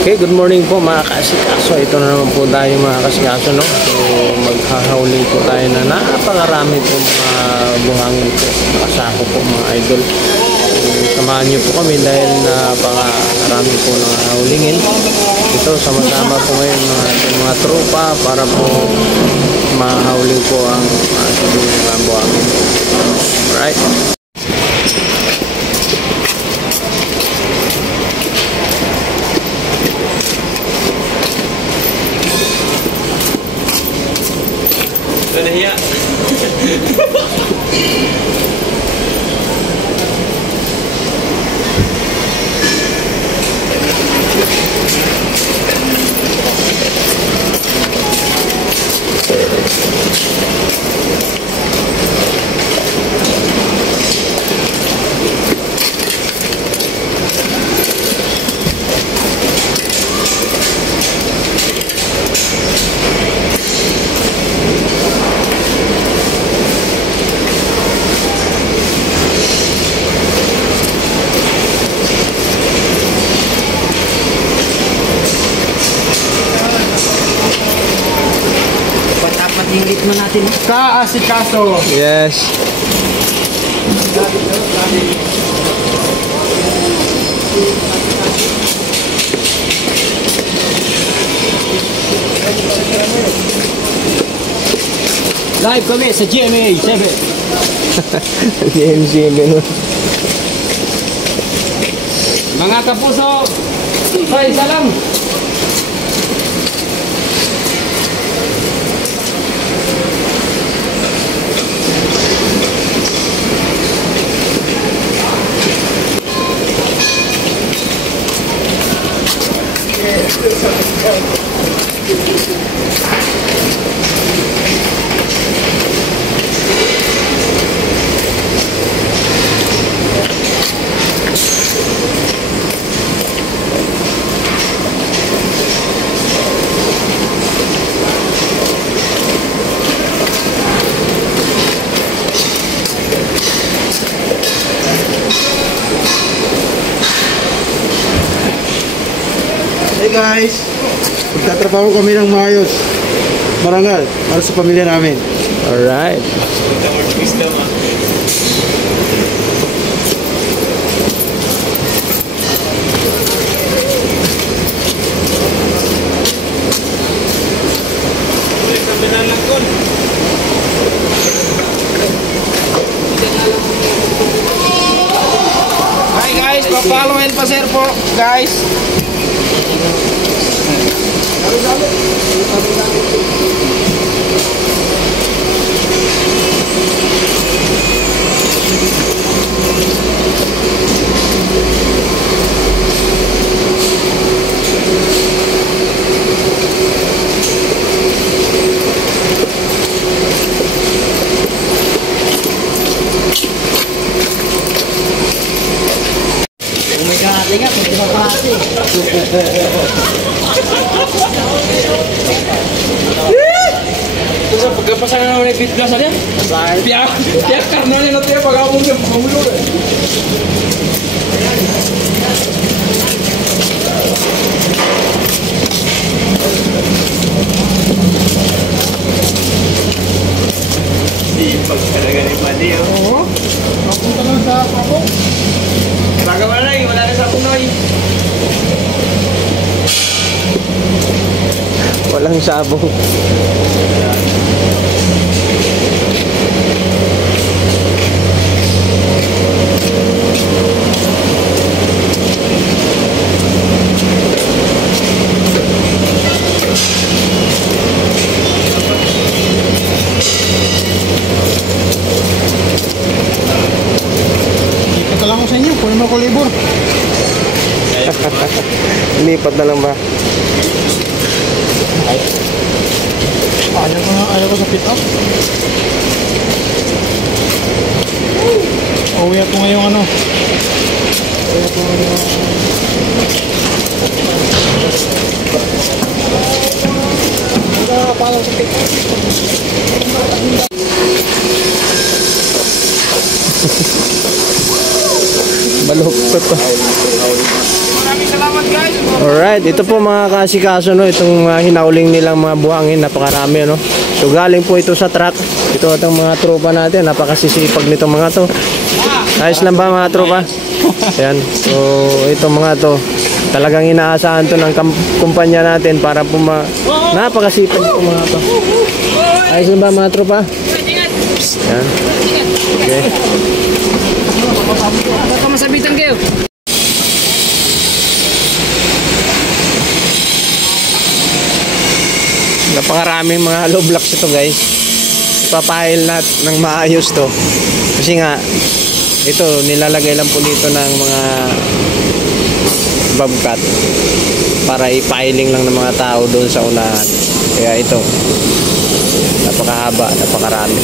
Okay, good morning po mga kasikaso. Ito na naman po tayo mga kasikaso, no? So, maghahawling po tayo na napakarami po mga buhangin po. Nakasako po mga idol. So, samahan niyo po kami dahil napakarami po ng hawlingin. Ito, sama-sama po ngayon mga tropa para po mahawling po ang mga buhangin. Alright. Nahiya. Ingit mo natin. Kaasikaso. Yes. Live kami sa GMA 7. GMA 7. Mga kapuso, bye, salam. Hey guys, magtatrabaho kami ng maayos, marangal, para sa pamilya namin. Alright. Hi guys, pa-follow and pa-share po guys. Umigate nga, kung mapahati. Terus pagkapasangan naman yung bidla sa niya? Tiyak karna niya na tiyak pag-among niya pamulo eh. Sipag talaga ni Padi. Oo, napunta lang sa ako. Baga wala na wala na sa punoy. Walang sabong. Ito lang ako sa inyo, kunin mo ko libur. Lipat na lang ba? Ayaw ko sa pit up. Uwi ako ngayong ano. Uwi ako ngayong... Palang sa pit up. Balok pa to. Maraming salamat guys. Alright, ito po mga kasikaso, no, itong hinauling nilang mga buhangin, napakarami, no. So galing po ito sa truck. Ito itong mga tropa natin, napakasisipag nitong mga to. Ayos lang ba mga tropa? Ayan, so itong mga to, talagang inaasahan to ng kumpanya natin para po napakasipag itong mga to. Ayos lang ba mga tropa? Ayan. Okay. Baka masabitan kayo. Napakaraming mga hollow blocks ito guys. Ipapahil na ng maayos to. Kasi nga ito nilalagay lang po dito ng mga bobcat para i-piling lang ng mga tao doon sa unahan. Kaya ito napakahaba, napakarami.